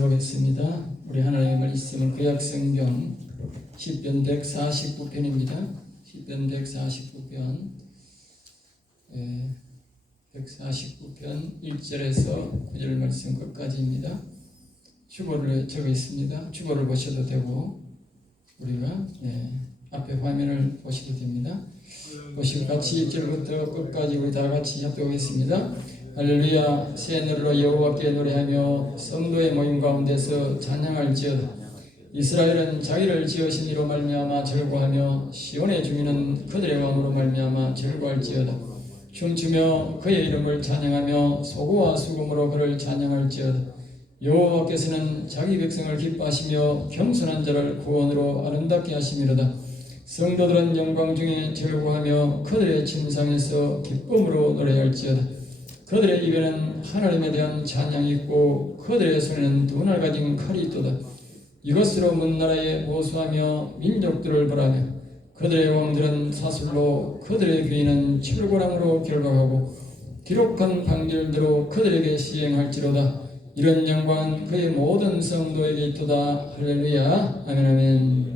보겠습니다. 우리 하나님의 말씀은 구약성경 시편 149편입니다. 시편 149편 149편 1절에서 9절 말씀 끝까지입니다. 주보를 적어 있습니다. 주보를 보셔도 되고 우리가 앞에 화면을 보셔도 됩니다. 보시고 같이 1절부터 끝까지 우리 다 같이 합독하겠습니다. 할렐루야. 새 노래로 여호와께 노래하며 성도의 모임 가운데서 찬양할지어다. 이스라엘은 자기를 지으신 이로 말미암아 즐거워하며 시온의 주민은 그들의 왕으로 말미암아 즐거워할지어다. 춤추며 그의 이름을 찬양하며 소고와 수금으로 그를 찬양할지어다. 여호와께서는 자기 백성을 기뻐하시며 겸손한 자를 구원으로 아름답게 하심이로다. 성도들은 영광 중에 즐거워하며 그들의 침상에서 기쁨으로 노래할지어다. 그들의 입에는 하나님에 대한 찬양이 있고 그들의 손에는 두 날 가진 칼이 있도다. 이것으로 문나라에 모수하며 민족들을 벌하며 그들의 왕들은 사슬로 그들의 귀인은 철고랑으로 결박하고 기록한 방절대로 그들에게 시행할지로다. 이런 영광은 그의 모든 성도에게 있도다. 할렐루야. 아멘 아멘.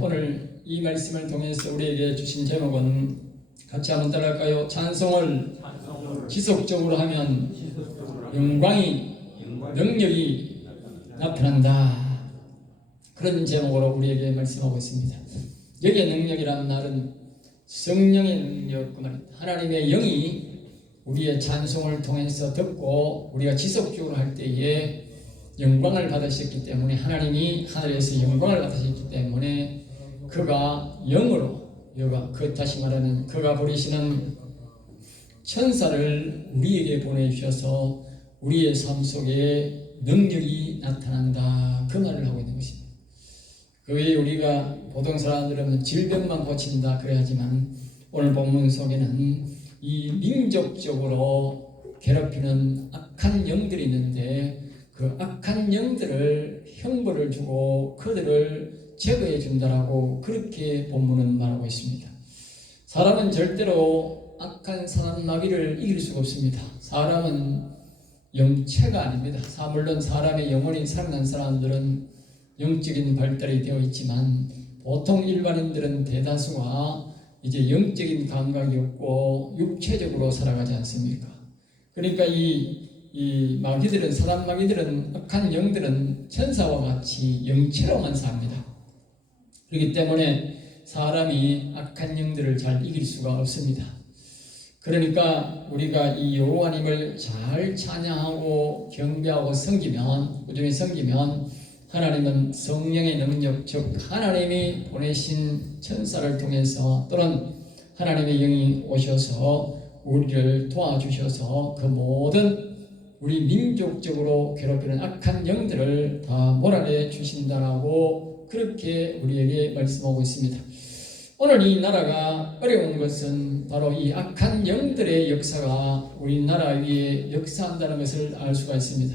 오늘 이 말씀을 통해서 우리에게 주신 제목은 같이 한번 따라할까요? 찬송을 지속적으로 하면 영광이 능력이 나타난다. 그런 제목으로 우리에게 말씀하고 있습니다. 여기에 능력이라는 말은 성령의 능력, 하나님의 영이 우리의 찬송을 통해서 듣고 우리가 지속적으로 할 때에 영광을 받으셨기 때문에, 하나님이 하늘에서 영광을 받으셨기 때문에 그가 영으로, 다시 말하는 그가 부리시는 천사를 우리에게 보내주셔서 우리의 삶 속에 능력이 나타난다. 그 말을 하고 있는 것입니다. 그 외에 우리가 보통 사람들은 질병만 고친다 그래야지만, 오늘 본문 속에는 이 민족적으로 괴롭히는 악한 영들이 있는데 그 악한 영들을 형벌을 주고 그들을 제거해 준다라고 그렇게 본문은 말하고 있습니다. 사람은 절대로 악한 사단 마귀를 이길 수가 없습니다. 사람은 영체가 아닙니다. 물론 사람의 영혼이 살아난 사람들은 영적인 발달이 되어 있지만 보통 일반인들은 대다수가 이제 영적인 감각이 없고 육체적으로 살아가지 않습니까? 그러니까 이 마귀들은, 사단 마귀들은, 악한 영들은 천사와 같이 영체로만 삽니다. 그렇기 때문에 사람이 악한 영들을 잘 이길 수가 없습니다. 그러니까 우리가 이 여호와님을 잘 찬양하고 경배하고 섬기면, 꾸준히 섬기면 하나님은 성령의 능력, 즉 하나님이 보내신 천사를 통해서 또는 하나님의 영이 오셔서 우리를 도와주셔서 그 모든 우리 민족적으로 괴롭히는 악한 영들을 다 몰아내 주신다라고 그렇게 우리에게 말씀하고 있습니다. 오늘 이 나라가 어려운 것은 바로 이 악한 영들의 역사가 우리나라 위에 역사한다는 것을 알 수가 있습니다.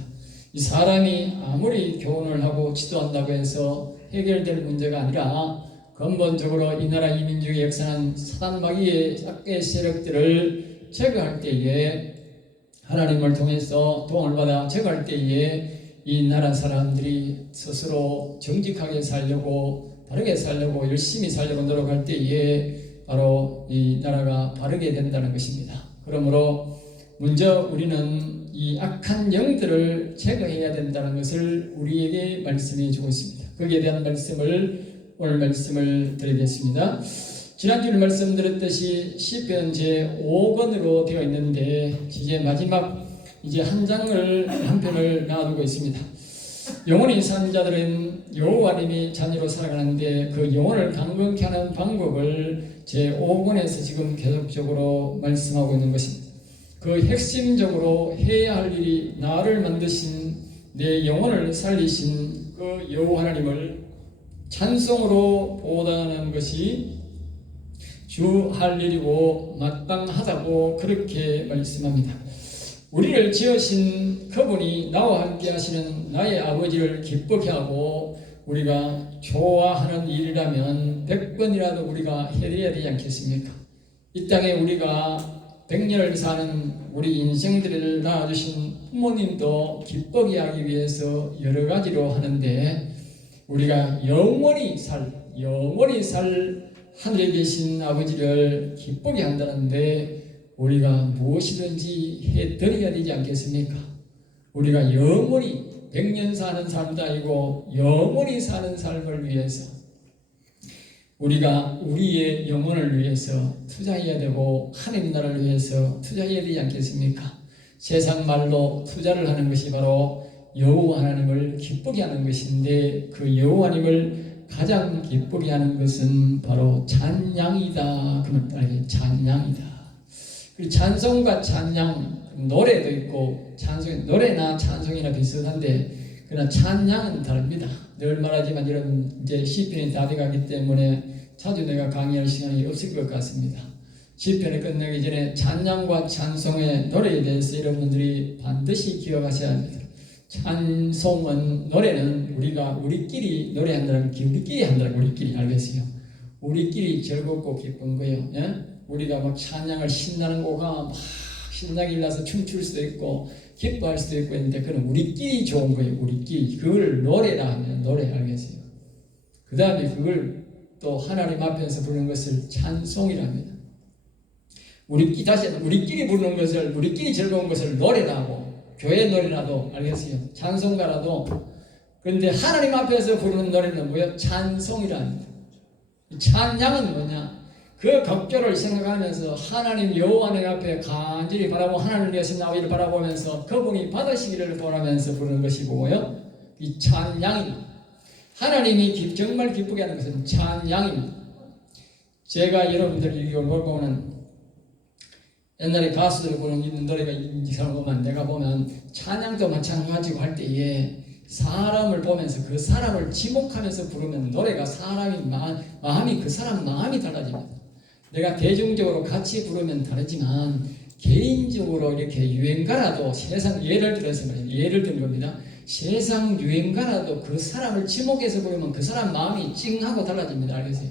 이 사람이 아무리 교훈을 하고 지도한다고 해서 해결될 문제가 아니라 근본적으로 이 나라 이 민족의 역사는 사단 마귀의 악의 세력들을 제거할 때에, 하나님을 통해서 도움을 받아 제거할 때에 이 나라 사람들이 스스로 정직하게 살려고, 바르게 살려고, 열심히 살려고 노력할 때에 바로 이 나라가 바르게 된다는 것입니다. 그러므로 먼저 우리는 이 악한 영들을 제거해야 된다는 것을 우리에게 말씀해 주고 있습니다. 거기에 대한 오늘 말씀을 드리겠습니다. 지난주에 말씀드렸듯이 시편 제5권으로 되어 있는데 이제 마지막 한 편을 놔두고 있습니다. 영원히 산 자들은 여호와님이 자녀로 살아가는데 그 영혼을 강건케 하는 방법을 제5권에서 지금 계속적으로 말씀하고 있는 것입니다. 그 핵심적으로 해야 할 일이, 나를 만드신 내 영혼을 살리신 그 여호와 하나님을 찬송으로 보호하는 것이 주 할 일이고 마땅하다고 그렇게 말씀합니다. 우리를 지으신 그분이 나와 함께 하시는 나의 아버지를 기쁘게 하고 우리가 좋아하는 일이라면 100번이라도 우리가 해드려야 되지 않겠습니까? 이 땅에 우리가 100년을 사는 우리 인생들을 낳아주신 부모님도 기쁘게 하기 위해서 여러 가지로 하는데, 우리가 영원히 살 하늘에 계신 아버지를 기쁘게 한다는데 우리가 무엇이든지 해드려야 되지 않겠습니까? 우리가 영원히 100년 사는 삶도 아니고 영원히 사는 삶을 위해서 우리가 우리의 영혼을 위해서 투자해야 되고 하나님 나라를 위해서 투자해야 되지 않겠습니까? 세상 말로 투자를 하는 것이 바로 여호와 하나님을 기쁘게 하는 것인데, 그 여호와 하나님을 가장 기쁘게 하는 것은 바로 찬양이다. 그러면 따르게 찬양이다. 그리고 찬송과 찬양, 노래도 있고, 노래나 찬송이나 비슷한데, 그러나 찬양은 다릅니다. 늘 말하지만 여러분, 이제 시편이 다 돼가기 때문에 자주 내가 강의할 시간이 없을 것 같습니다. 시편을 끝내기 전에 찬양과 찬송의 노래에 대해서 여러분들이 반드시 기억하셔야 합니다. 찬송은, 노래는 우리가 우리끼리 노래한다는, 우리끼리 알겠어요? 우리끼리 즐겁고 기쁜 거예요. 예? 우리가 막 찬양을 신나는 곡아 막 신나게 일어나서 춤출 수도 있고 기뻐할 수도 있고 있는데, 그건 우리끼리 좋은 거예요. 우리끼리. 그걸 노래라 하면 노래, 알겠어요? 그 다음에 그걸 또 하나님 앞에서 부르는 것을 찬송이라 합니다. 다시 우리끼리 부르는 것을, 우리끼리 즐거운 것을 노래라 하고, 교회 노래라도, 알겠어요? 찬송가라도. 그런데 하나님 앞에서 부르는 노래는 뭐예요? 찬송이라 합니다. 찬양은 뭐냐? 그 각조를 생각하면서 하나님 여호와 하나님 앞에 간절히 바라보고 하나님을 위해서 나오기를 바라보면서 그분이 받으시기를 바라면서 부르는 것이 뭐예요? 이 찬양입니다. 하나님이 정말 기쁘게 하는 것은 찬양입니다. 제가 여러분들 이걸 보면 옛날에 가수들 부르는 노래가 이상한 것만 내가 보면, 찬양도 마찬가지고 할 때에 사람을 보면서 그 사람을 지목하면서 부르면 노래가 사람이 마음이, 그 사람 마음이 달라집니다. 내가 대중적으로 같이 부르면 다르지만 개인적으로 이렇게 유행가라도, 세상 예를 들어서 말이에요. 예를 든 겁니다. 세상 유행가라도 그 사람을 지목해서 부르면 그 사람 마음이 찡하고 달라집니다. 알겠어요?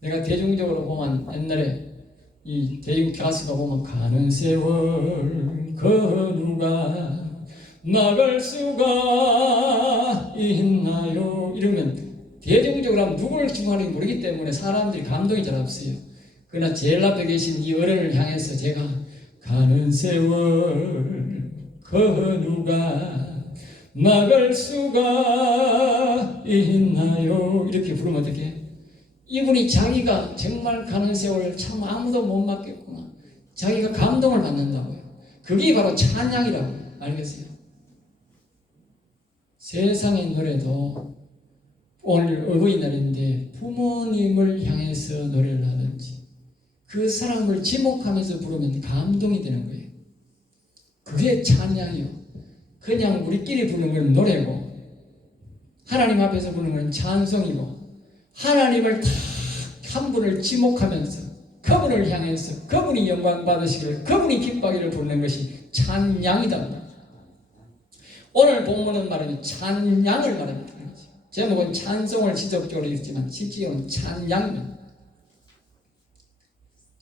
내가 대중적으로 보면 옛날에 이 대중 가수가 보면 가는 세월 그 누가 나갈 수가 있나요? 이러면 대중적으로 하면 누구를 지목하는지 모르기 때문에 사람들이 감동이 잘 없어요. 그러나 제일 앞에 계신 이 어른을 향해서 제가 가는 세월 그 누가 나갈 수가 있나요? 이렇게 부르면 어떻게? 이분이 자기가 정말 가는 세월 참 아무도 못 맡겠구나, 자기가 감동을 받는다고요. 그게 바로 찬양이라고요. 알겠어요? 세상의 노래도 오늘 어버이날인데 부모님을 향해서 노래를 하든지 그 사람을 지목하면서 부르면 감동이 되는 거예요. 그게 찬양이요. 그냥 우리끼리 부르는 건 노래고, 하나님 앞에서 부르는 건 찬송이고, 하나님을 다 한 분을 지목하면서 그분을 향해서 그분이 영광 받으시기를, 그분이 기뻐하기를 부르는 것이 찬양이다. 오늘 본문은 말하는 찬양을 말합니다. 제목은 찬송을 지속적으로 읽지만 실제로는 찬양입니다.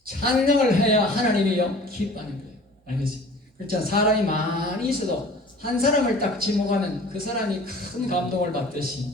찬양을 해야 하나님이요 기뻐하는 거예요. 알겠어요? 그렇잖아요. 사람이 많이 있어도 한 사람을 딱 지목하면 그 사람이 큰 감동을 받듯이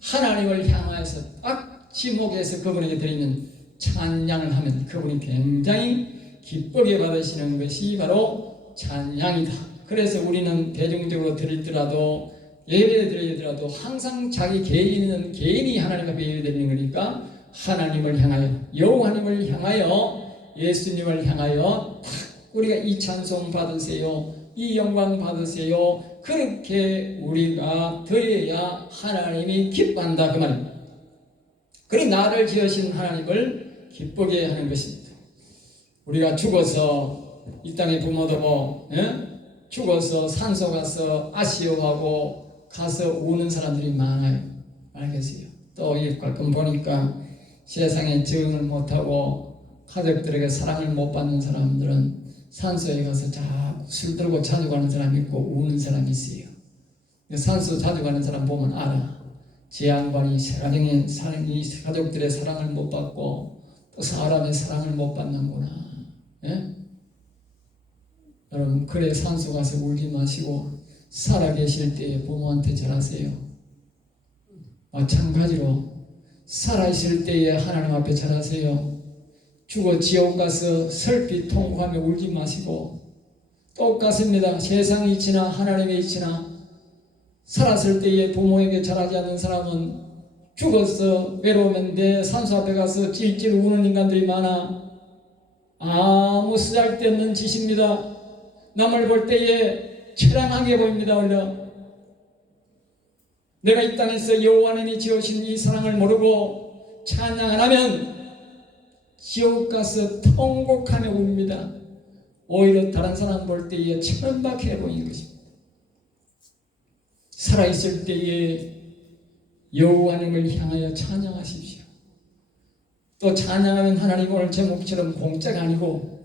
하나님을 향하여서 딱 지목해서 그분에게 드리는 찬양을 하면 그분이 굉장히 기쁘게 받으시는 것이 바로 찬양이다. 그래서 우리는 대중적으로 드리더라도, 예배 드리더라도 항상 자기 개인이 하나님 앞에 예배 드리는 거니까 하나님을 향하여, 여호와 하나님을 향하여, 예수님을 향하여 딱 우리가 이 찬송 받으세요, 이 영광 받으세요, 그렇게 우리가 드려야 하나님이 기뻐한다 그 말입니다. 그리 나를 지으신 하나님을 기쁘게 하는 것입니다. 우리가 죽어서 이 땅에 부모도 죽어서 산소 가서 아쉬워하고 가서 우는 사람들이 많아요. 알겠어요? 또 가끔 보니까 세상에 적응을 못하고 가족들에게 사랑을 못 받는 사람들은 산소에 가서 자꾸 술 들고 자주 가는 사람이 있고 우는 사람이 있어요. 산소 자주 가는 사람 보면 알아. 제 양반이 가족들의 사랑을 못 받고 또 사람의 사랑을 못 받는구나. 예? 여러분, 그래 산소 가서 울지 마시고 살아계실 때에 부모한테 절하세요. 마찬가지로 살아있을 때에 하나님 앞에 절하세요. 죽어 지옥 가서 슬피 통곡하며 울지 마시고, 똑같습니다. 세상이 있으나 하나님이 있으나 살았을 때에 부모에게 절하지 않는 사람은 죽어서 외로우면 내 산소 앞에 가서 찔찔 우는 인간들이 많아. 아무 쓰잘데없는 짓입니다. 남을 볼 때에 처량하게 보입니다. 오히려 내가 이 땅에서 여호와 하나님이 지으신 이 사랑을 모르고 찬양 안 하면 지옥 가서 통곡하며 웁니다. 오히려 다른 사람 볼 때에 천박해 보이는 것입니다. 살아있을 때에 여호와 하나님을 향하여 찬양하십시오. 또 찬양하면 하나님 오늘 제목처럼 공짜가 아니고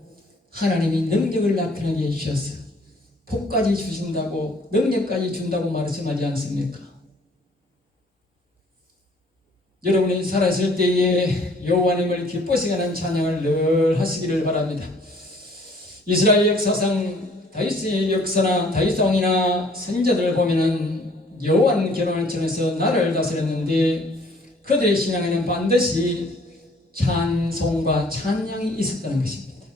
하나님이 능력을 나타나게 해주셔서 복까지 주신다고, 능력까지 준다고 말씀하지 않습니까? 여러분이 살았을 때에 여호와 하나님을 기뻐시게 하는 찬양을 늘 하시기를 바랍니다. 이스라엘 역사상 다윗의 역사나 다윗 왕이나 선지자들을 보면은 여호와는 결혼을 전해서 나라를 다스렸는데 그들의 신앙에는 반드시 찬송과 찬양이 있었다는 것입니다.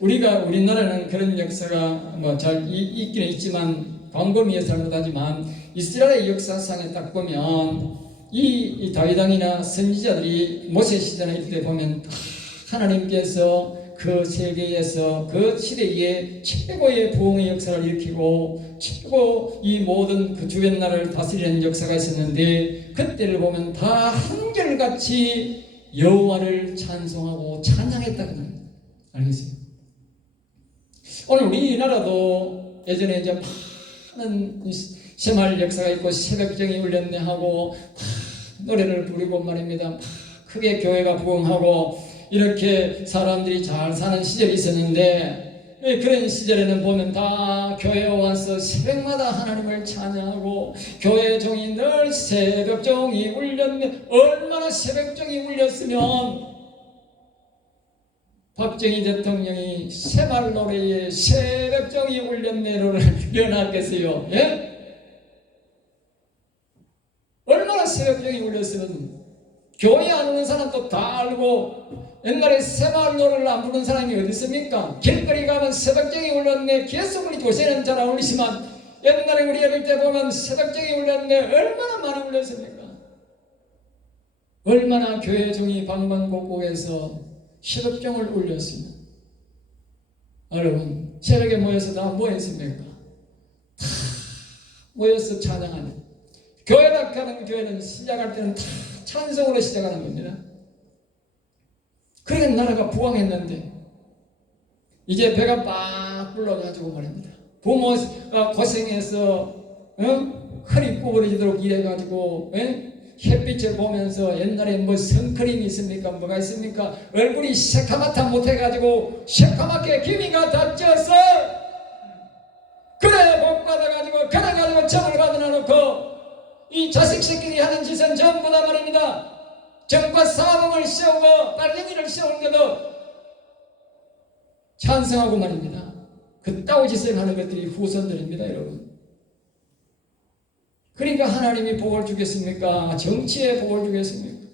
우리나라는 그런 역사가 잘 있기는 있지만 광범위해 잘못하지만 이스라엘의 역사상에 딱 보면 이 다윗 왕이나 선지자들이 모세 시대나 이때 보면 하나님께서 그 세계에서 그 시대에 최고의 부흥의 역사를 일으키고 최고 이 모든 그 주변 나라를 다스리는 역사가 있었는데 그때를 보면 다 한결같이 여호와를 찬송하고 찬양했다고 합니다. 알겠습니다. 오늘 우리나라도 예전에 이제 많은 새마을 역사가 있고 새벽정이 울렸네 하고 노래를 부르고 말입니다. 크게 교회가 부흥하고 이렇게 사람들이 잘 사는 시절이 있었는데 그런 시절에는 보면 다 교회에 와서 새벽마다 하나님을 찬양하고 교회 종이 늘 새벽종이 울렸네. 얼마나 새벽종이 울렸으면 박정희 대통령이 새마을 노래에 새벽종이 울렸네를 연합했어요. 예? 얼마나 새벽종이 울렸으면 교회 안 오는 사람도 다 알고 옛날에 새마을 노래를 안 부르는 사람이 어디 있습니까? 길거리 가면 새벽종이 울렸네 계속 우리 요새는 잘 안 울리지만 옛날에 우리 어릴 때 보면 새벽종이 울렸네 얼마나 많이 울렸습니까? 얼마나 교회 종이 방방곡곡에서 새벽종을 울렸습니다. 여러분 새벽에 모여서 다 뭐 했습니까? 다 모여서 찬양하는 교회라 하는 교회는 시작할 때는 다 찬송으로 시작하는 겁니다. 그러니까 나라가 부흥했는데 이제 배가 빡 불러가지고 말입니다. 부모가 고생해서 허리 구부러지도록 일해가지고 햇빛을 보면서 옛날에 뭐 선크림이 있습니까? 뭐가 있습니까? 얼굴이 새카맣다 못해가지고 새카맣게 기미가 다 쪄서 그래 복 받아가지고 그래가지고 점을 받아놓고 이 자식 새끼들이 하는 짓은 전부 다 말입니다. 정과 사범을 세우고 빨갱이를 세우는데도 찬성하고 말입니다. 그따위 짓을 하는 것들이 후손들입니다. 여러분. 그러니까 하나님이 복을 주겠습니까? 정치에 복을 주겠습니까?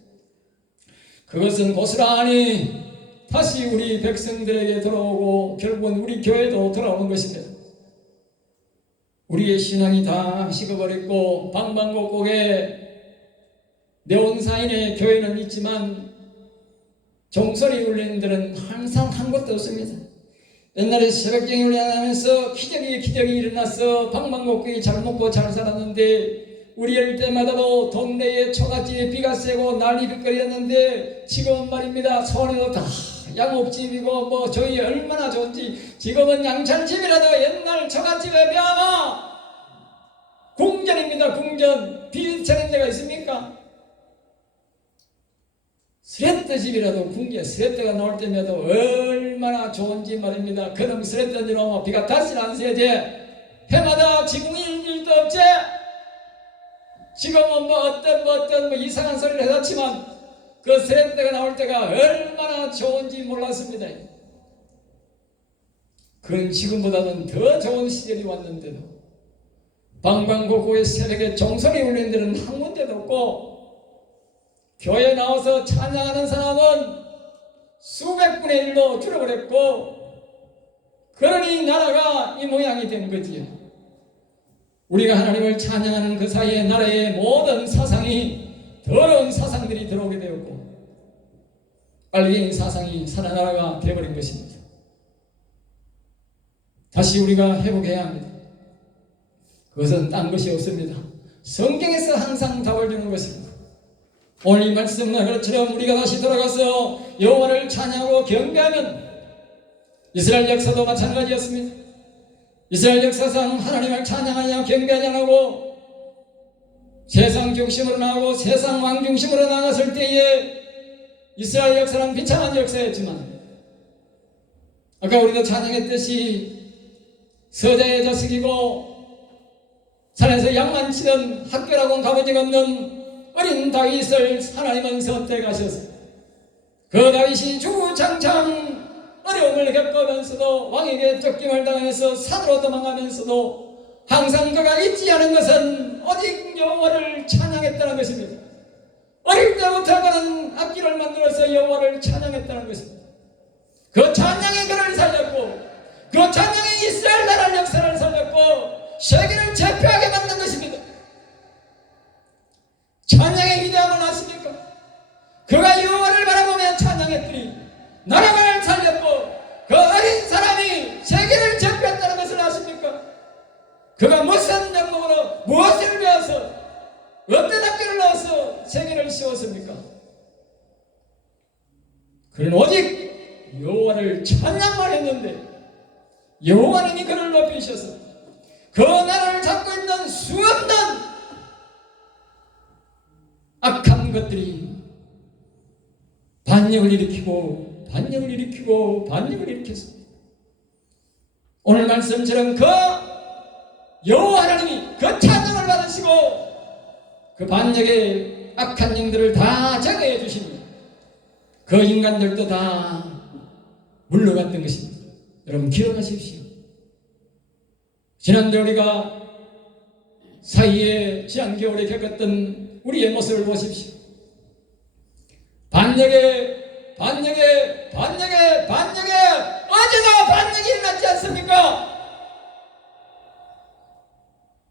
그것은 고스란히 다시 우리 백성들에게 돌아오고 결국은 우리 교회도 돌아오는 것입니다. 우리의 신앙이 다 식어버렸고 방방곡곡에 네온사인의 교회는 있지만 종소리 울리는 데는 항상 한 것도 없습니다. 옛날에 새벽경이 울려나면서 기적이 일어나서 방방곡곡이 잘 먹고 잘 살았는데 우리 어릴 때마다도 동네에 초가집에 비가 세고 난리 빗거리였는데 지금은 말입니다. 서울에도 다 양옥집이고 뭐 저희 얼마나 좋은지 지금은 양철집이라도 옛날 초가집에 비하면 궁전입니다. 궁전. 비슷한 데가 있습니까? 스레트 집이라도 궁전 스레트가 나올 때마다 얼마나 좋은지 말입니다. 그놈 스레트 들어오면 비가 다시 안 새지 해마다 지붕이 일도 없지. 지금은 어떤 이상한 소리를 해놨지만 그 스레트가 나올 때가 얼마나 좋은지 몰랐습니다. 그는 지금보다는 더 좋은 시절이 왔는데도 방방곡곡의 새벽에 종소리 울리는 데는 한 군데도 없고 교회에 나와서 찬양하는 사람은 수백 분의 1로 줄어버렸고 그러니 나라가 이 모양이 된 거지요. 우리가 하나님을 찬양하는 그 사이에 나라의 모든 사상이 더러운 사상들이 들어오게 되었고 빨갱이 사상이 살아나라가 되어버린 것입니다. 다시 우리가 회복해야 합니다. 그것은 딴 것이 없습니다. 성경에서 항상 답을 주는 것입니다. 오늘 이 말씀은 그것처럼 우리가 다시 돌아가서 여호와를 찬양하고 경배하면 이스라엘 역사도 마찬가지였습니다. 이스라엘 역사상 하나님을 찬양하냐 경배하냐 하고 세상 중심으로 나가고 세상 왕 중심으로 나갔을 때에 이스라엘 역사는 비참한 역사였지만 아까 우리도 찬양했듯이 서자의 자식이고 산에서 양만 치던 학교라고는 가보지 없는 어린 다윗을 하나님은 선택하셔서 그 다윗이 주구장창 어려움을 겪으면서도 왕에게 쫓김을 당하면서 산으로 도망가면서도 항상 그가 잊지 않은 것은 오직 여호와를 찬양했다는 것입니다. 어릴 때부터 그는 악기를 만들어서 여호와를 찬양했다는 것입니다. 그 찬양이 그를 살렸고 그 찬양이 이스라엘 나라의 역사를 살렸고 세계를 제패하게 만든 것입니다. 찬양의 위대함을 아십니까? 그가 여호와를 바라보며 찬양했더니 나라를 살렸고 그 어린 사람이 세계를 제패했다는 것을 아십니까? 그가 무슨 명목으로 무엇을 배워서 어떤 학교를 나와서 세계를 세웠습니까? 그는 오직 여호와를 찬양만 했는데 여호와님이 그를 높이셔서 그 나라를 잡고 있는 수없는 악한 것들이 반역을 일으키고 반역을 일으키고 반역을 일으켰습니다. 오늘 말씀처럼 그 여호와 하나님이 그 찬양을 받으시고 그 반역의 악한 영들을 다 제거해 주십니다. 그 인간들도 다 물러갔던 것입니다. 여러분 기억하십시오. 지난주 우리가 사이에 지난 겨울에 겪었던 우리의 모습을 보십시오. 반역에 어제도 반역이 일어났지 않습니까?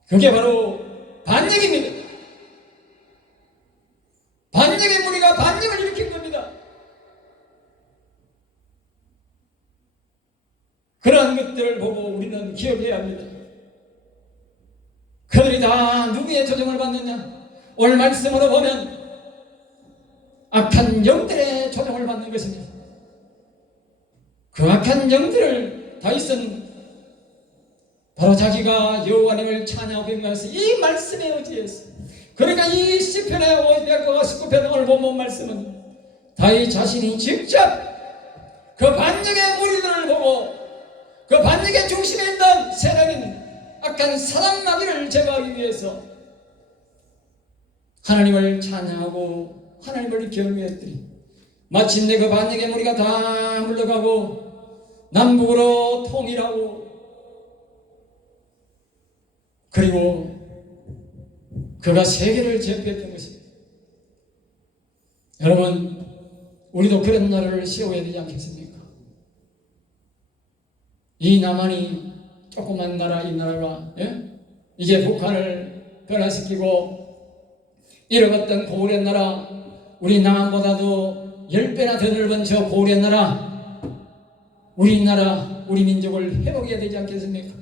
그게 바로 반역입니다. 반역의 무리가 반역을 일으킨 겁니다. 그러한 것들을 보고 우리는 기억해야 합니다. 그들이 다 누구의 조정을 받느냐? 오늘 말씀으로 보면 악한 영들의 조정을 받는 것입니다. 그 악한 영들을 다윗은 바로 자기가 여호와님을 찬양하고 경배하면서 이 말씀에 의지해서 그러니까 이 시편의 559편 오늘 본문 말씀은 다윗 자신이 직접 그 반역의 무리들을 보고 그 반역의 중심에 있는 세력인 악한 사단 마귀를 제거하기 위해서 하나님을 찬양하고 하나님을 경외했더니 마침내 그 반역의 무리가 다 물러가고 남북으로 통일하고 그리고 그가 세계를 제패했던 것입니다. 여러분 우리도 그런 나라를 세워야 되지 않겠습니까? 이 남한이 조그만 나라 이 나라가 이제 북한을 변화시키고 잃어갔던 고구려 나라 우리 남한보다도 10배나 더 넓은 저 고구려 나라 우리나라 우리 민족을 회복해야 되지 않겠습니까?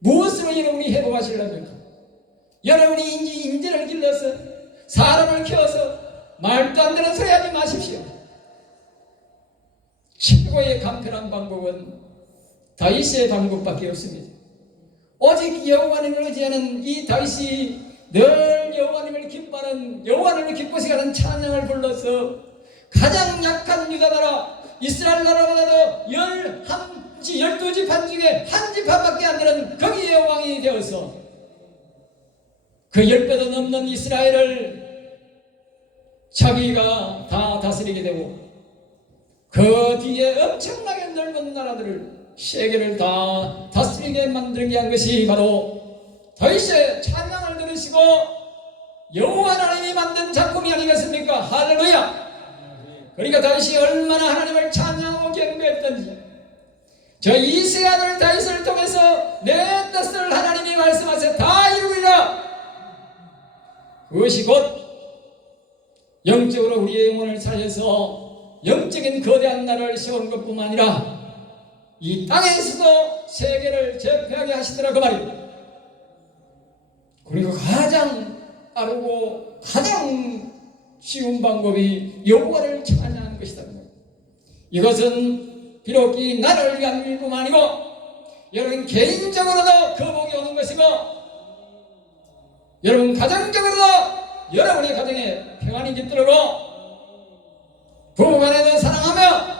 무엇으로 여러분이 회복하시려니까? 여러분이 인재를 길러서 사람을 키워서 말도 안 되는 소리 하지 마십시오. 최고의 간편한 방법은 다윗의 방법밖에 없습니다. 오직 여호와님을 의지하는 이 다윗이 늘 여호와님을 기뻐하는 여호와님을 기쁘시게 하는 찬양을 불러서 가장 약한 유다 나라 이스라엘 나라보다도 12지판 중에 한 지파밖에 안 되는 거기에 왕이 되어서 그 10배도 넘는 이스라엘을 자기가 다 다스리게 되고 그 뒤에 엄청나게 넓은 나라들을 세계를 다 다스리게 만들게 한 것이 바로 다윗의 찬양을 들으시고 여호와 하나님이 만든 작품이 아니겠습니까? 할렐루야. 그러니까 다윗이 얼마나 하나님을 찬양하고 경배했던지, 저 이세 아들 다윗을 통해서 내 뜻을 하나님이 말씀하셔 다 이루리라. 그것이 곧 영적으로 우리의 영혼을 살려서 영적인 거대한 나라를 세우는 것뿐만 아니라 이 땅에서도 세계를 제패하게 하시더라 그 말이에요. 그리고 가장 빠르고 가장 쉬운 방법이 여호와를 찬양하는 것이다. 이것은 비록 이 나라를 위한 일뿐만 아니고 여러분 개인적으로도 그 복이 오는 것이고, 여러분 가정적으로도 여러분의 가정에 평안이 깃들고, 부부간에도 사랑하며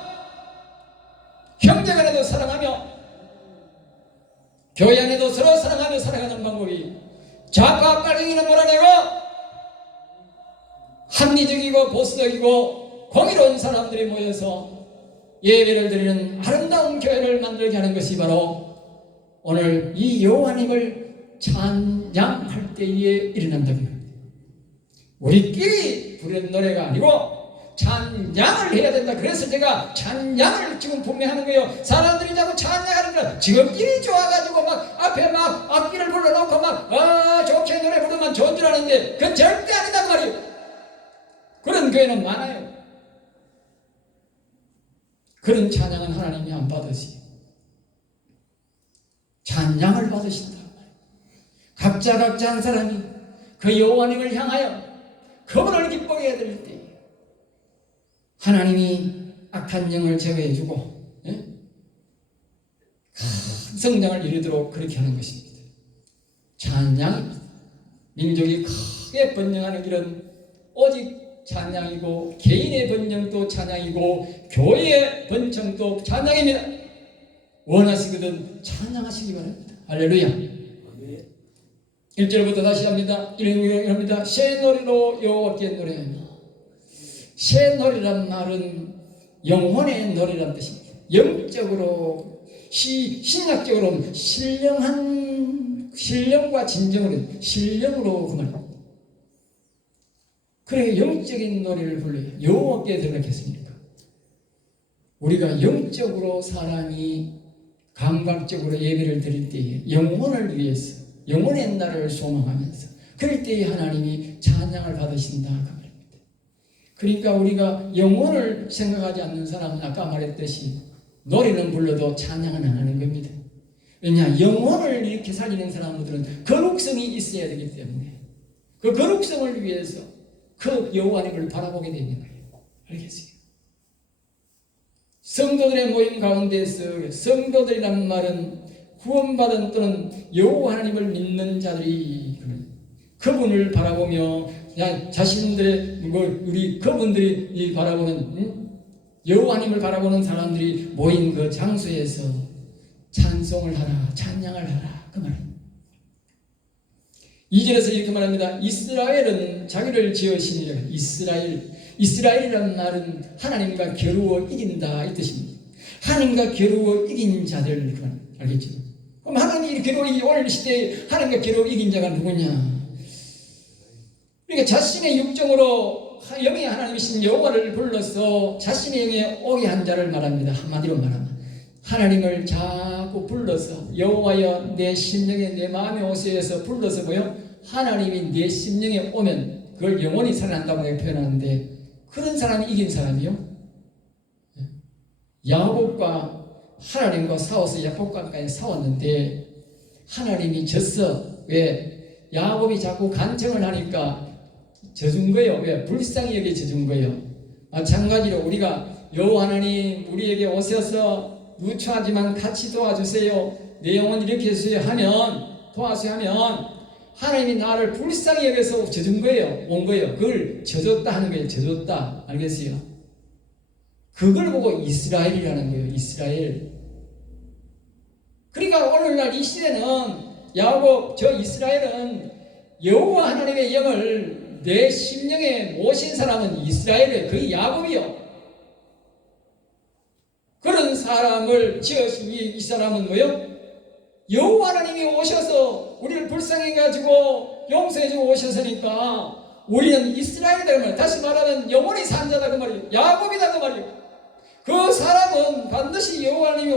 형제간에도 사랑하며 교회 안에도 서로 사랑하며 살아가는 방법이 좌파 빨갱이는 몰아내고 합리적이고 보수적이고 공의로운 사람들이 모여서 예배를 드리는 아름다운 교회를 만들게 하는 것이 바로 오늘 이 여호와님을 찬양할 때에 일어난다는 겁니다. 우리끼리 부르는 노래가 아니고 찬양을 해야 된다. 그래서 제가 찬양을 지금 분명하는 거예요. 사람들이 자꾸 찬양하는 거야. 지금끼리 좋아가지고 막 앞에 막 악기를 불러놓고 막 좋게 노래 부르면 좋은 줄 아는데 그건 절대 아니단 말이에요. 그런 교회는 많아요. 그런 찬양은 하나님이 안 받으시고 찬양을 받으신다. 각자 한 사람이 그 여호와님을 향하여 그분을 기쁘게 해야 될 때 하나님이 악한 영을 제거해주고 큰 성장을 이루도록 그렇게 하는 것입니다. 찬양입니다. 민족이 크게 번영하는 길은 오직 찬양이고, 개인의 번영도 찬양이고, 교회의 번창도 찬양입니다. 원하시거든 찬양하시기 바랍니다. 할렐루야. 1절부터 다시 합니다. 이런 합니다. 새 노래로 여호와께 노래하며. 새 노래란 말은 영혼의 노래란 뜻입니다. 영적으로, 신학적으로 신령과 진정으로, 신령으로 그 말입니다. 그래 영적인 노래를 불러요. 여호와께 들어갔겠습니까? 우리가 영적으로 사람이 감각적으로 예배를 드릴 때에 영혼을 위해서, 영혼의 나라를 소망하면서 그럴 때에 하나님이 찬양을 받으신다 그 말입니다. 그러니까 우리가 영혼을 생각하지 않는 사람은 아까 말했듯이 노래는 불러도 찬양은 안 하는 겁니다. 왜냐? 영혼을 이렇게 살리는 사람들은 거룩성이 있어야 되기 때문에 그 거룩성을 위해서 그 여호와님을 바라보게 되는 거예요. 알겠어요? 성도들의 모임 가운데서, 성도들이란 말은 구원받은 또는 여호와 하나님을 믿는 자들이 그분을 바라보며 자신들의 우리 그분들이 바라보는 여호와 하나님을 바라보는 사람들이 모인 그 장소에서 찬송을 하라, 찬양을 하라 그 말입니다. 2절에서 이렇게 말합니다. 이스라엘은 자기를 지으시니라. 이스라엘이란 말은 하나님과 겨루어 이긴다 이 뜻입니다. 하나님과 겨루어 이긴 자들, 알겠죠? 그럼 하나님이 겨루어 오늘 시대에 하나님과 겨루어 이긴 자가 누구냐? 그러니까 자신의 육정으로 영의 하나님이신 여호와를 불러서 자신의 영에 오게 한 자를 말합니다. 한마디로 말하면 하나님을 자꾸 불러서 여호와여 내 심령에 내 마음에 오시어 해서 불러서 뭐요? 하나님이 내 심령에 오면 그걸 영원히 살아난다고 내가 표현하는데, 그런 사람이 이긴 사람이요? 야곱과 하나님과 싸워서 야복강까지 싸웠는데 하나님이 졌어. 왜? 야곱이 자꾸 간청을 하니까 져준 거예요. 왜? 불쌍히 여기 져준 거예요. 마찬가지로 우리가 여호와 하나님 우리에게 오셔서 누추하지만 같이 도와주세요. 내 영혼 이렇게 해주세요 하면, 도와주세요 하면 하나님이 나를 불쌍히 여기서 져준 거예요. 온 거예요. 그걸 져줬다 하는 거예요. 져줬다. 알겠어요? 그걸 보고 이스라엘이라는 거예요. 이스라엘. 그러니까 오늘날 이 시대는 야곱, 저 이스라엘은 여호와 하나님의 영을 내 심령에 모신 사람은 이스라엘이에요. 그 야곱이요. 그런 사람을 지으시니 이 사람은 뭐요? 여호와 하나님이 오셔서 우리를 불쌍히 가지고 용서해주고 오셨으니까 우리는 이스라엘이다 그 말이에요. 다시 말하면 영원히 산 자다 그 말이에요. 야곱이다 그 말이에요. 그 사람은 반드시 여호와 하나님이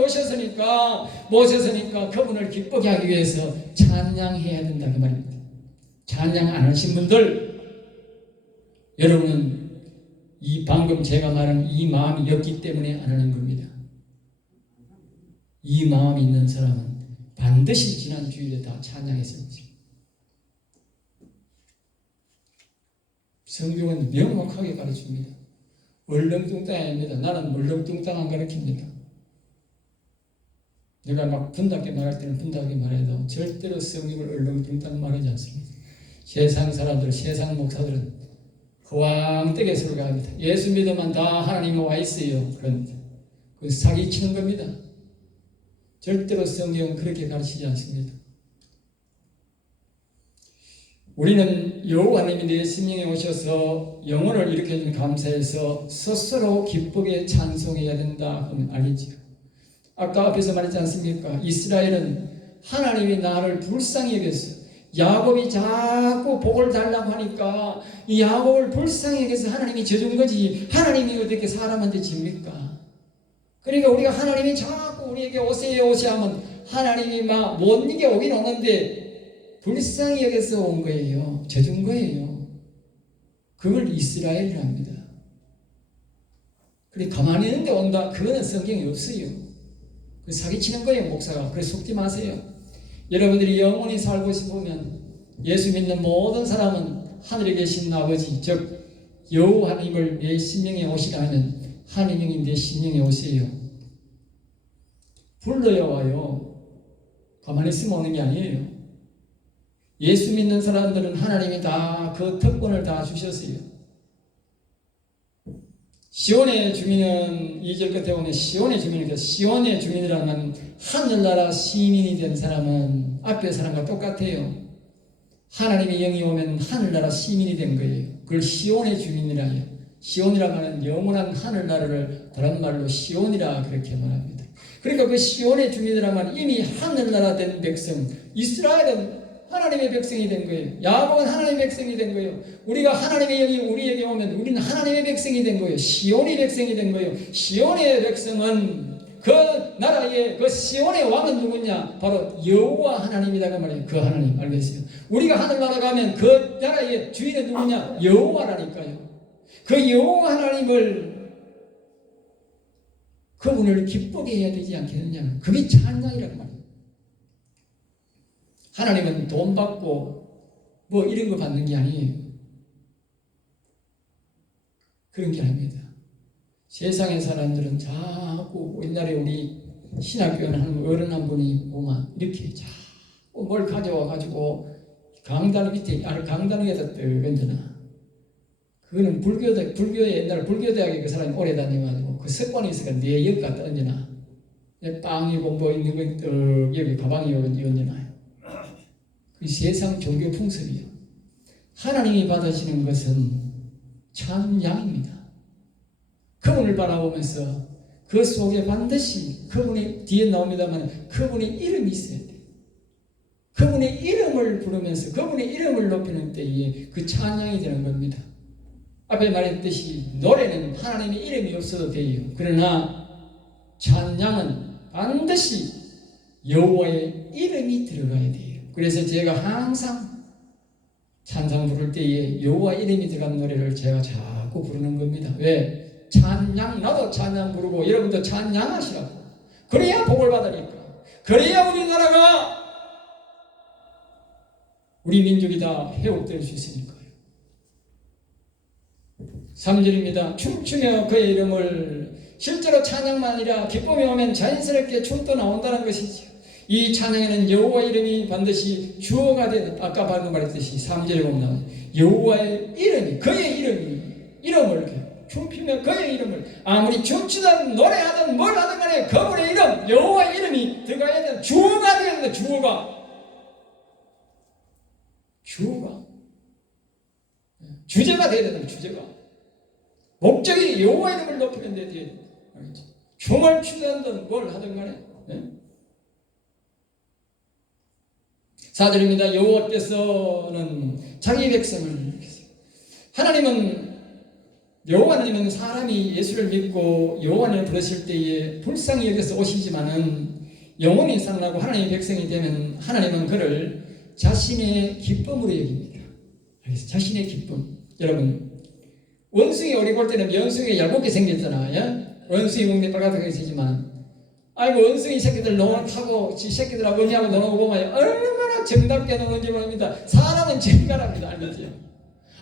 모셨으니까 그분을 기쁘게 하기 위해서 찬양해야 된다 그 말입니다. 찬양 안 하신 분들, 여러분은 이 방금 제가 말한 이 마음이 없기 때문에 안 하는 겁니다. 이 마음이 있는 사람은 반드시 지난 주일에 다 찬양했을 것입니다. 성경은 명확하게 가르칩니다. 얼렁뚱땅이 아닙니다. 나는 얼렁뚱땅 안 가르칩니다. 내가 막 분답게 말할 때는 분답게 말해도 절대로 성경을 얼렁뚱땅 말하지 않습니다. 세상 사람들, 세상 목사들은 허황되게 설교합니다. 예수 믿으면 다 하나님이 와 있어요. 그런데 그 사기치는 겁니다. 절대로 성경은 그렇게 가르치지 않습니다. 우리는 여호와 하나님이 내 심령에 오셔서 영혼을 일으켜준 감사해서 스스로 기쁘게 찬송해야 된다 하면 알겠지요. 아까 앞에서 말했지 않습니까? 이스라엘은 하나님이 나를 불쌍히 여겼어. 야곱이 자꾸 복을 달라고 하니까 이 야곱을 불쌍히 여겨서 하나님이 져준 거지, 하나님이 어떻게 사람한테 집니까? 그러니까 우리가 하나님이 자꾸 우리에게 오세요 하면 하나님이 막 못 이겨 오긴 오는데 불쌍히 여겨서 온 거예요. 져준 거예요. 그걸 이스라엘이랍니다. 그래 가만히 있는데 온다? 그거는 성경에 없어요. 그 사기치는 거예요, 목사가. 그래서 속지 마세요. 여러분들이 영원히 살고 싶으면 예수 믿는 모든 사람은 하늘에 계신 아버지, 즉 여호와 하나님을 내 심령에 오시라 하면 하나님이 내 심령에 오세요. 불러야 와요. 가만히 있으면 오는 게 아니에요. 예수 믿는 사람들은 하나님이 다 그 특권을 다 주셨어요. 시온의 주민은 2절 끝에 보면 시온의 주민은 시온의 주민이라는 하늘나라 시민이 된 사람은 앞에 사람과 똑같아요. 하나님의 영이 오면 하늘나라 시민이 된 거예요. 그걸 시온의 주민이라 해요. 시온이라 말하는 영원한 하늘나라를 다른 말로 시온이라 그렇게 말합니다. 그러니까 그 시온의 주민이라 말은 이미 하늘나라 된 백성, 이스라엘은 하나님의 백성이 된 거예요. 야곱은 하나님의 백성이 된 거예요. 우리가 하나님의 영이 우리에게 오면 우리는 하나님의 백성이 된 거예요. 시온의 백성이 된 거예요. 시온의 백성은 그 나라의 그 시온의 왕은 누구냐? 바로 여호와 하나님이다 그 말이에요. 그 하나님 알겠어요? 우리가 하늘나라 가면 그 나라의 주인은 누구냐? 여호와라니까요. 그 여호와 하나님을 그분을 기쁘게 해야 되지 않겠느냐? 그게 찬양이라고 말이에요. 하나님은 돈 받고 뭐 이런 거 받는 게 아니에요. 그런 게 아닙니다. 세상의 사람들은 자꾸 옛날에 우리 신학교는 한 어른 한 분이 보면 이렇게 자꾸 뭘 가져와 가지고 강단 밑에 강단 위에다 던져놔. 그거는 불교의 옛날 불교대학에 그 사람이 오래 다녀가지고 그 습관이 있으니까 내 옆 갖다 던져놔. 빵이고 뭐 있는 거 여기 가방에 얹어놔요. 그 세상 종교 풍습이요. 하나님이 받으시는 것은 찬양입니다. 그분을 바라보면서 그 속에 반드시 그분의 뒤에 나옵니다만 그분의 이름이 있어야 돼요. 그분의 이름을 부르면서 그분의 이름을 높이는 때에 그 찬양이 되는 겁니다. 앞에 말했듯이 노래는 하나님의 이름이 없어도 돼요. 그러나 찬양은 반드시 여호와의 이름이 들어가야 돼요. 그래서 제가 항상 찬양 부를 때에 여호와 이름이 들어간 노래를 제가 자꾸 부르는 겁니다. 왜? 찬양, 나도 찬양 부르고 여러분도 찬양하시라고. 그래야 복을 받으니까. 그래야 우리나라가 우리 민족이 다 회복될 수 있으니까요. 3절입니다. 춤추며 그의 이름을, 실제로 찬양만 아니라 기쁨이 오면 자연스럽게 춤도 나온다는 것이죠. 이 찬양에는 여호와 이름이 반드시 주어가 되는, 아까 방금 말했듯이 3절에 보면 여호와의 이름이, 그의 이름을 춤추며 그의 이름을, 아무리 춤추든 노래하든 뭘 하든 간에 그분의 이름, 여호와의 이름이 들어가야 되는, 주어가 되어야 된다. 주어가 주제가 되어야 된다. 주제가 목적이 여호와 이름을 높이는 데 돼야 된다. 흉을 추던든 뭘 하든 간에. 예? 4절입니다. 여호와께서는 자기 백성을 하나님은 여호와 하나님은 사람이 예수를 믿고 여호와 하나님을 부르실 때에 불쌍히 여겨서 오시지만은 영원히 살아나고 하나님의 백성이 되면 하나님은 그를 자신의 기쁨으로 여깁니다. 알겠어요? 자신의 기쁨. 여러분, 원숭이 오리 볼 때는 원숭이가 얇게 생겼잖아요. 원숭이 몸에 빨갛게 생기지만, 아이고 원숭이 새끼들 타고 지 새끼들하고 언니하고 놀고 보면 얼마나 정답게 노는지 모릅니다. 사람은 정갈합니다. 알겠죠?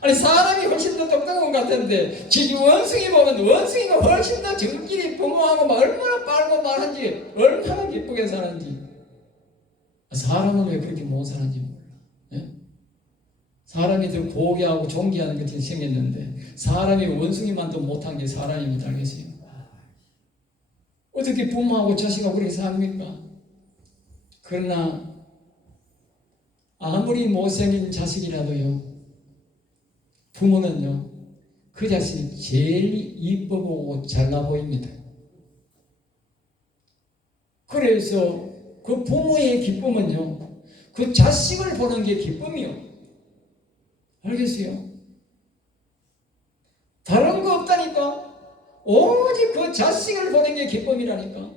아니 사람이 훨씬 더 똑똑한 것 같은데 지금 원숭이 보면 원숭이가 훨씬 더 저끼리 부모하고 막 얼마나 빨고 말한지 얼마나 기쁘게 사는지. 사람은 왜 그렇게 못 사는지 몰라. 예? 사람이 더 고귀하고 존귀한 것이 생겼는데 사람이 원숭이만 더 못한 게 사람입니다. 알겠어요? 어떻게 부모하고 자식하고 그렇게 삽니까? 그러나 아무리 못생긴 자식이라도요, 부모는요, 그 자식이 제일 이뻐 보고 잘나 보입니다. 그래서 그 부모의 기쁨은요, 그 자식을 보는 게 기쁨이요. 알겠어요? 다른 거 없다니까? 오직 그 자식을 보는 게 기쁨이라니까.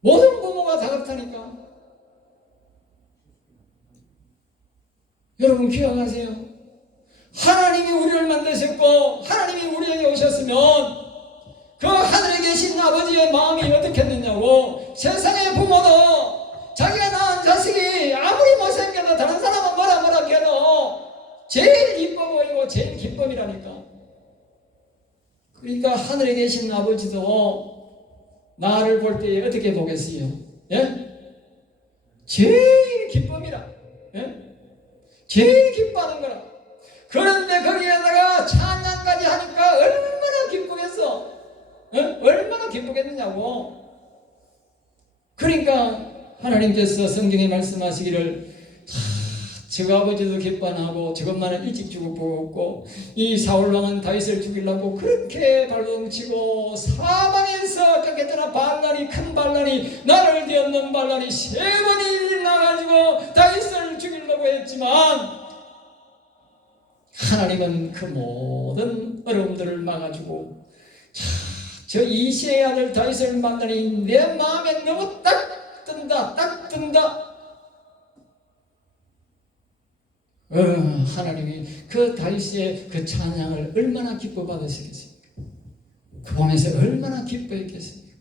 모든 부모가 다 그렇다니까. 여러분 기억하세요. 하나님이 우리를 만드셨고 하나님이 우리에게 오셨으면 그 하늘에 계신 아버지의 마음이 어떻겠느냐고. 세상의 부모도 자기가 낳은 자식이 아무리 못생겨도 다른 사람은 뭐라 해도 제일 이뻐 보이고 제일 기쁨이라니까. 그러니까 하늘에 계신 아버지도 나를 볼 때 어떻게 보겠어요? 예? 제일 기쁨이라. 예? 제일 기뻐하는 거라. 그런데 거기에다가 찬양까지 하니까 얼마나 기쁘겠어. 어? 얼마나 기쁘겠느냐고. 그러니까 하나님께서 성경에 말씀하시기를 저 아버지도 기뻐하고 저것만은 일찍 죽었고 이 사울왕은 다윗을 죽이려고 그렇게 발동치고 사방에서 쫓겼잖아. 반란이 큰 반란이 나를 뒤엎는 반란이 3번이 나가지고 다윗을 죽이려고 했지만 하나님은 그 모든 어려움들을 막아주고 저 이새의 아들 다윗을 만나니 내 마음에 너무 딱 든다. 하나님이 그 다윗의 그 찬양을 얼마나 기뻐 받으시겠습니까? 그 보면서 얼마나 기뻐했겠습니까?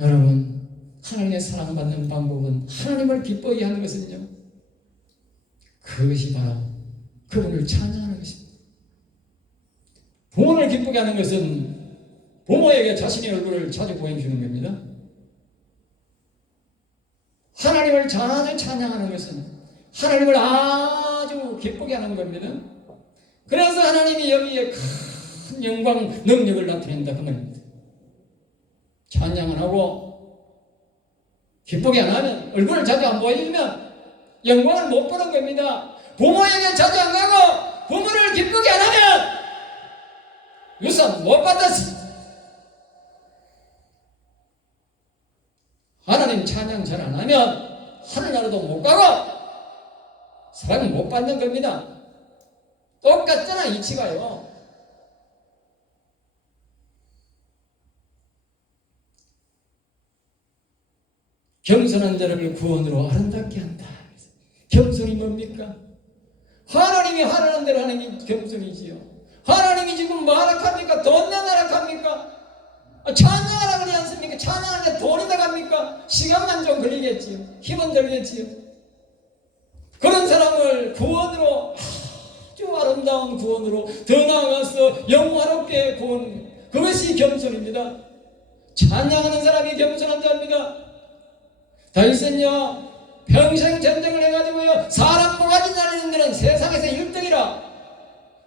여러분, 하나님의 사랑받는 방법은 하나님을 기뻐하게 하는 것은요, 그것이 바로 그분을 찬양하는 것입니다. 부모를 기쁘게 하는 것은 부모에게 자신의 얼굴을 자주 보여주는 겁니다. 하나님을 자주 찬양하는 것은 하나님을 아주 기쁘게 하는 겁니다. 그래서 하나님이 여기에 큰 영광, 능력을 나타낸다 그 말입니다. 찬양을 하고 기쁘게 안 하면, 얼굴을 자주 안 보여주면 영광을 못 보는 겁니다. 부모에게 자주 안 가고 부모를 기쁘게 안 하면 유산 못 받았습니다. 하나님 찬양 잘 안 하면 하늘나라도 못 가고 사랑을 못 받는 겁니다. 똑같잖아, 이치가요. 겸손한 자를 구원으로 아름답게 한다. 겸손이 뭡니까? 하나님이 하라는 대로 하는 게 겸손이지요. 하나님이 지금 뭐 하락합니까? 돈 내놔 하락합니까? 찬양하라 그러지 않습니까? 찬양하는데 돈이 나갑니까? 시간만 좀 걸리겠지요. 힘은 들겠지요. 그런 사람을 구원으로, 아주 아름다운 구원으로 더 나아가서 영화롭게 구원, 그것이 겸손입니다. 찬양하는 사람이 겸손한 자입니다. 다윗은요, 평생 전쟁을 해가지고요, 사람 모가지 날리는 데는 세상에서 1등이라.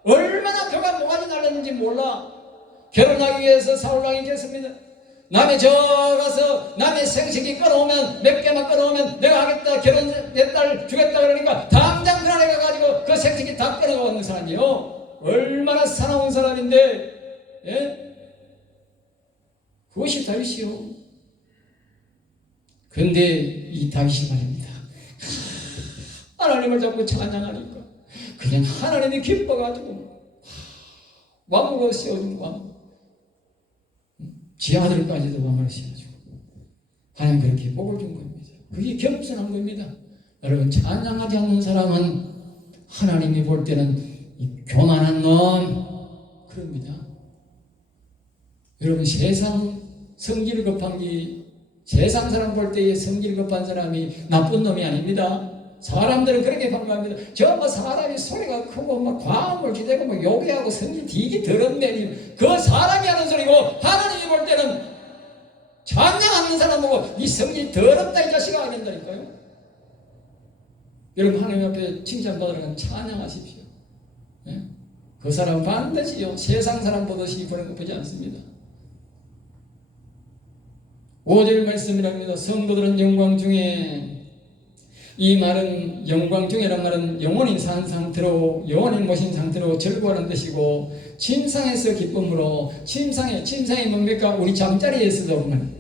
얼마나 표가 모가지 날렸는지 몰라. 결혼하기 위해서 사울왕이 됐습니다. 남의 저 가서 남의 생식이 끌어오면, 몇 개만 끌어오면 내가 하겠다, 결혼 내 딸 주겠다 그러니까 당장 그날에 가가지고 그 생식이 다 끌어가는 사람이요. 얼마나 사나운 사람인데 예? 그것이 다윗이요. 그런데 이 다윗이 말입니다. 하나님을 자꾸 찬양하니까 그냥 하나님이 기뻐가지고 왕으로 세워준 왕, 지 아들까지도 왕으로 세워주고 하나님 그렇게 복을 준 겁니다. 그게 겸손한 겁니다. 여러분, 찬양하지 않는 사람은 하나님이 볼 때는 이 교만한 놈 그럽니다. 여러분, 세상 성질 급한 게 세상 사람 볼 때에 성질 급한 사람이 나쁜 놈이 아닙니다. 사람들은 그렇게 평가합니다. 저 사람이 소리가 크고 막 과음을 기대고 막 요괴하고 성질 되게 더럽네. 그 사람이 하는 소리고 하나님이 볼 때는 찬양하는 사람 보고 이 성질 더럽다 이 자식아 이런다니까요. 여러분, 하나님 앞에 칭찬받으려면 찬양하십시오. 예? 그 사람 반드시요 세상 사람 보듯이 그런 거 보지 않습니다. 5절 말씀이랍니다. 성도들은 영광 중에, 이 말은 영광 중에란 말은 영원히 산 상태로 영원히 모신 상태로 즐거워하는 뜻이고, 침상에서 기쁨으로, 침상이 뭡니까? 우리 잠자리에서도 보면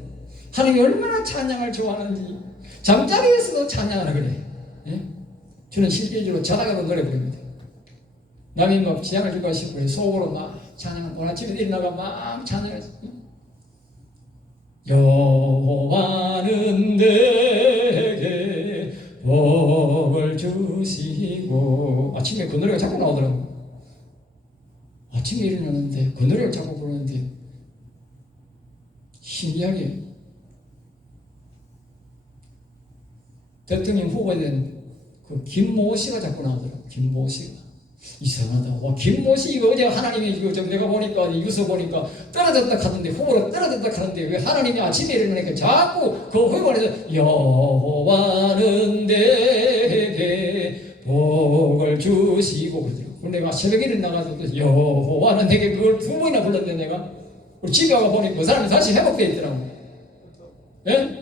하나님이 얼마나 찬양을 좋아하는지 잠자리에서도 찬양하라 그래. 예? 저는 실제적으로 자다가도 노래 부릅니다. 남이 막 지향을 주고 싶고 속으로 막 찬양을, 오늘 아침에 일어나가 막 찬양을, 여호와는 내게 복을 주시고, 아침에 그 노래가 자꾸 나오더라고. 아침에 일어나는데 그 노래를 자꾸 부르는데 신기하게 대통령 후보에 된 그 김모 씨가 자꾸 나오더라고. 김모 씨가 이상하다. 김모 씨 이거 어제 하나님이 이거 좀 내가 보니까 뉴스 보니까 떨어졌다 하던데, 후보로 떨어졌다 하던데 왜 하나님이 아침에 일어나니까 자꾸 그 후보에서 여호와는 내게 복을 주시고 그러더라고. 내가 새벽에 일어나가지고 여호와는 내게 그걸 2번이나 불렀는데 내가 집에 와가 보니까 그 사람이 다시 회복되어 있더라고. 예?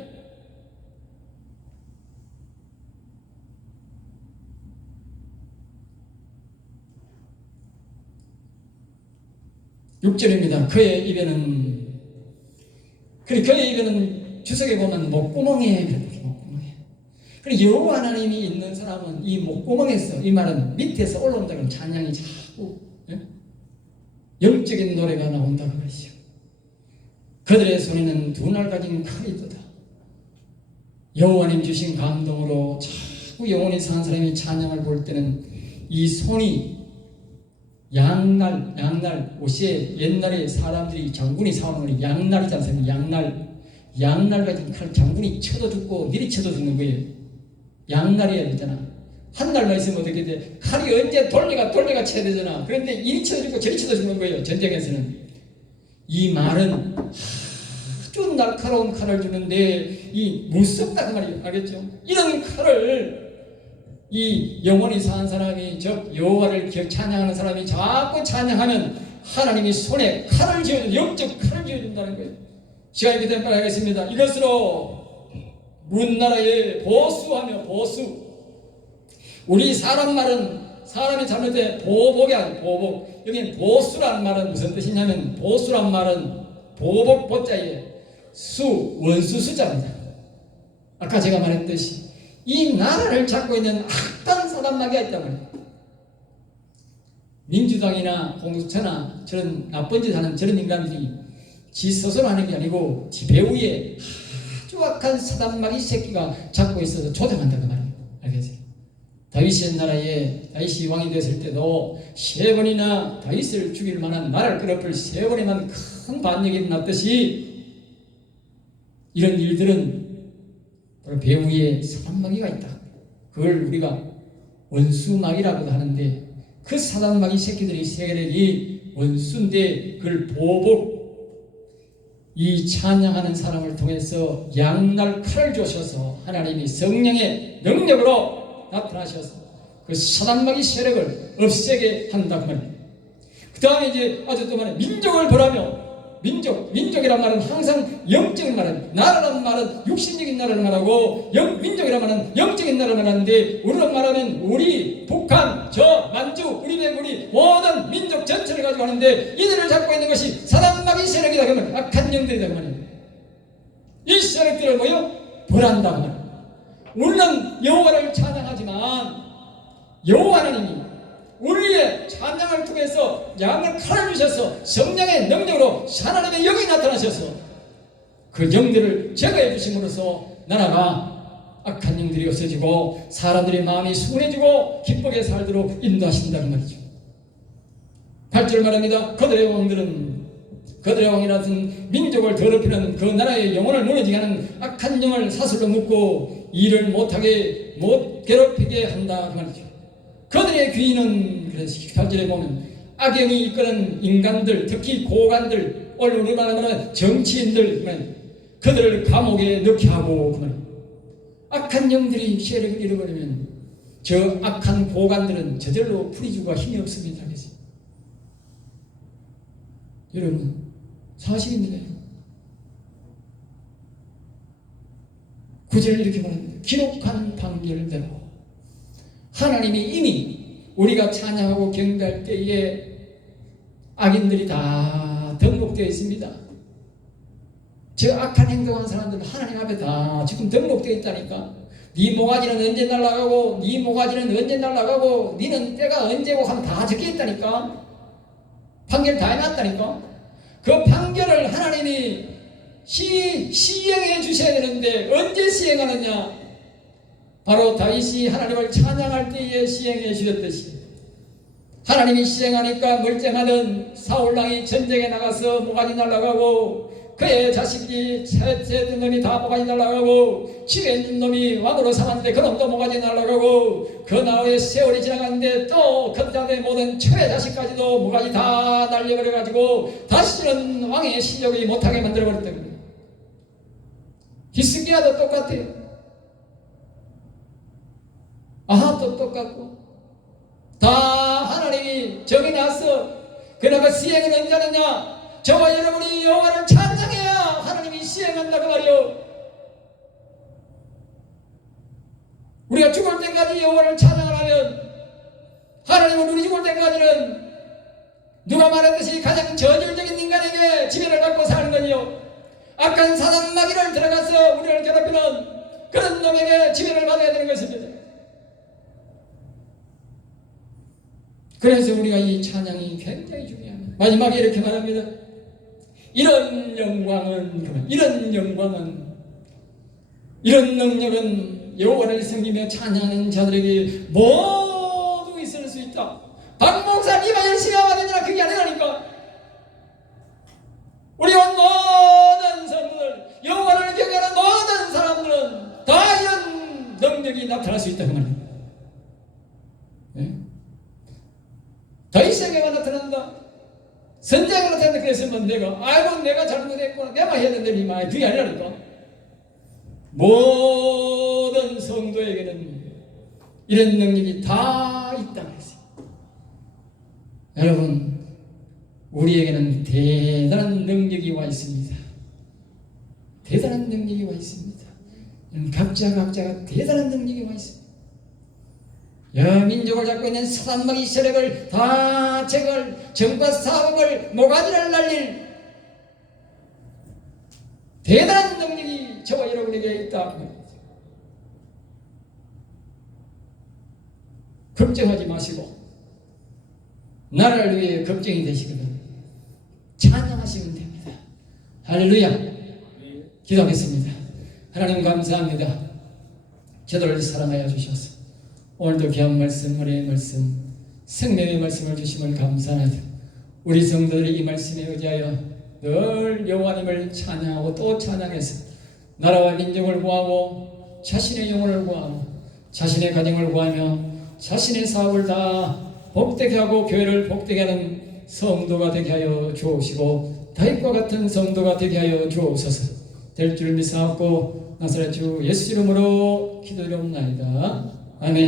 6절입니다. 그의 입에는 주석에 보면 목구멍에 목구멍에. 그리고 여호와 하나님이 있는 사람은 이 목구멍에서, 이 말은 밑에서 올라온다는 찬양이 자꾸 영적인 노래가 나온다고 그러시오. 그들의 손에는 2날 가진 칼이 있도다. 여호와님 주신 감동으로 자꾸 영원히 사는 사람이 찬양을 볼 때는 이 손이 양날 옷에 옛날에 사람들이 장군이 사오는 양날이지 않습니까? 양날 가진 칼, 장군이 쳐도 죽고 미리 쳐도 죽는 거예요. 양날이어야 되잖아. 한 날만 있으면 어떻게 돼? 칼이 언제 돌리가 쳐야 되잖아. 그런데 이리 쳐도 죽고 저리 쳐도 죽는 거예요. 전쟁에서는. 이 말은 아주 날카로운 칼을 주는데 이 무섭다 그 말이에요. 알겠죠? 이런 칼을 이 영원히 사는 사람이, 즉 여호와를 찬양하는 사람이 자꾸 찬양하면 하나님이 손에 칼을 쥐어준, 영적 칼을 쥐어준다는 거예요. 시간이 그대로 하겠습니다. 이것으로 문나라에 보수하며, 보수, 우리 사람 말은 사람이 잘못돼 보복이 아니고 보복. 여기는 보수라는 말은 무슨 뜻이냐면, 보수란 말은 보복 보자에 수, 원수 수자입니다. 아까 제가 말했듯이 이 나라를 잡고 있는 악한 사단마귀가 있단 말이에요. 민주당이나 공수처나 저런 나쁜 짓 하는 저런 인간들이 지 스스로 하는 게 아니고 지 배후에 아주 악한 사단마귀 새끼가 잡고 있어서 조장한다 그 말이에요. 알겠어요? 다윗의 나라에 다윗이 왕이 됐을 때도 3번이나 다윗을 죽일 만한 나라를 끌어엎을 3번에만 큰 반역이 일어났듯이 이런 일들은 바로 배후에 사단마귀가 있다. 그걸 우리가 원수마귀라고도 하는데, 그 사단마귀 새끼들이 세력이 원수인데 그걸 보복, 이 찬양하는 사람을 통해서 양날 칼을 주셔서 하나님이 성령의 능력으로 나타나셔서 그 사단마귀 세력을 없애게 한다 그 말이에요. 그 다음에 이제 아주 또 말해 민족을 벌하며 민족이란 말은 항상 영적인 말은, 나라란 말은 육신적인 나라를 말하고 민족이란 말은 영적인 나라를 말하는데, 우리는 말하면 우리 북한, 저 만주, 우리 백우리 모든 민족 전체를 가지고 하는데, 이들을 잡고 있는 것이 사단마귀 세력이다 그러면 악한 영들이다 그러면, 이 세력들을 뭐요? 벌한다 그러면. 우리는 여호와를 찬양하지만 여호와 하나님이 우리의 찬양을 통해서 양을 칼을 주셔서 성령의 능력으로 하나님의 영이 나타나셔서 그 영들을 제거해 주심으로써 나라가 악한 영들이 없어지고 사람들의 마음이 순해지고 기쁘게 살도록 인도하신다는 말이죠. 8절 말합니다. 그들의 왕이라든 민족을 더럽히는 그 나라의 영혼을 무너지게 하는 악한 영을 사슬로 묶고 일을 못 괴롭히게 한다 그 말이죠. 그들의 귀인은, 그래서 18절에 보면 악영이 이끄는 인간들, 특히 고관들, 오늘 우리 말하면 정치인들, 그들을 감옥에 넣게 하고, 악한 영들이 세력을 잃어버리면 저 악한 고관들은 저절로 풀이주가 힘이 없습니다. 그래서 여러분, 사실입니다. 9절 이렇게 말합니다. 기록한 판결대로 하나님이 이미 우리가 찬양하고 경배할 때에 악인들이 다 등록되어 있습니다. 저 악한 행동한 사람들은 하나님 앞에 다 지금 등록되어 있다니까. 네 모가지는 언제 날아가고 네 모가지는 언제 날아가고 네는 때가 언제고 하면 다 적혀 있다니까. 판결 다 해놨다니까. 그 판결을 하나님이 시행해 주셔야 되는데 언제 시행하느냐? 바로 다윗이 하나님을 찬양할 때에 시행해 주셨듯이 하나님이 시행하니까 멀쩡하던 사울왕이 전쟁에 나가서 모가지 날아가고 그의 자식이 셋 놈이 다 모가지 날아가고 집에 있는 놈이 왕으로 삼았는데 그 놈도 모가지 날아가고 그 나후에 세월이 지나갔는데 또 그 다음에 모든 최 자식까지도 모가지 다 날려버려가지고 다시는 왕의 실력이 못하게 만들어버렸다는 거예요. 히스기야도 똑같아요. 아합도 똑같고 다 하나님이 정해 놨어. 그러나 시행은 언제 하느냐? 저와 여러분이 여호와를 찬양해야 하나님이 시행한다고 말이요. 우리가 죽을 때까지 여호와를 찬양을 하면 하나님은 우리 죽을 때까지는 누가 말했듯이 가장 저질적인 인간에게 지배를 받고 사는 거지요. 악한 사단 마귀를 들어가서 우리를 괴롭히는 그런 놈에게 지배를 받아야 되는 것입니다. 그래서 우리가 이 찬양이 굉장히 중요합니다. 마지막에 이렇게 말합니다. 이런 영광은, 이런 능력은 여호와를 섬기며 찬양하는 자들에게 모두 있을 수 있다. 박 목사 니가 열심히 하면 되냐? 그게 아니라니까. 우리 온 모든 성도들, 여호와를 경외하는 모든 사람들은 다 이런 능력이 나타날 수 있다는 말이에요. 네? 다윗에게만 나타난다. 선자가 나타났는데 그랬으면 내가 잘못했구나, 내가 해야 된다니 말 그게 아니라니까. 모든 성도에게는 이런 능력이 다 있다는 것이에요. 여러분, 우리에게는 대단한 능력이 와 있습니다. 대단한 능력이 와 있습니다. 각자가 대단한 능력이 와 있습니다. 민족을 잡고 있는 사단마귀 세력을 다 제거할, 정과 사업을 모가지를 날릴 대단한 능력이 저와 여러분에게 있다. 걱정하지 마시고 나라를 위해 걱정이 되시거든 찬양하시면 됩니다. 할렐루야. 기도하겠습니다. 하나님 감사합니다. 저들을 사랑하여 주셔서 오늘도 귀한 말씀, 은혜의 말씀, 생명의 말씀을 주심을 감사합니다. 우리 성도들이 이 말씀에 의지하여 늘 여호와님을 찬양하고 또 찬양해서 나라와 민족을 구하고 자신의 영혼을 구하고 자신의 가정을 구하며 자신의 사업을 다 복되게 하고 교회를 복되게 하는 성도가 되게 하여 주옵시고 다윗과 같은 성도가 되게 하여 주옵소서. 될 줄 믿사옵고 나사렛 주 예수 이름으로 기도드리옵나이다. 아멘.